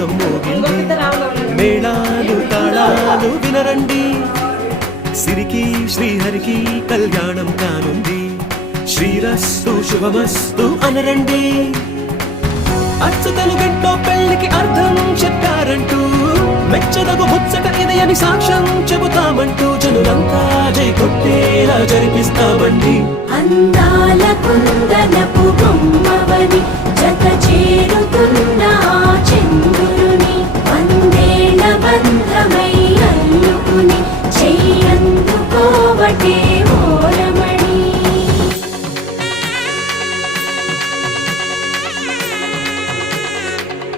రాగం మోగింది మేళాలు తాళాలు వినరండి సిరికి శ్రీహరికి కళ్యాణం కానుంది శ్రీరస్తు శుభమస్తు అనరండి అచ్చతలు గంటో పెళ్లికి అర్థం చెప్పారంటూ మెచ్చదగు ముచ్చట ఇది అని సాక్ష్యం చెబుతామంటూ జనులంతా జై కొట్టేలా జరిపిస్తామండి అందాల కుందనపు బొమ్మవని జత చేరుతుంది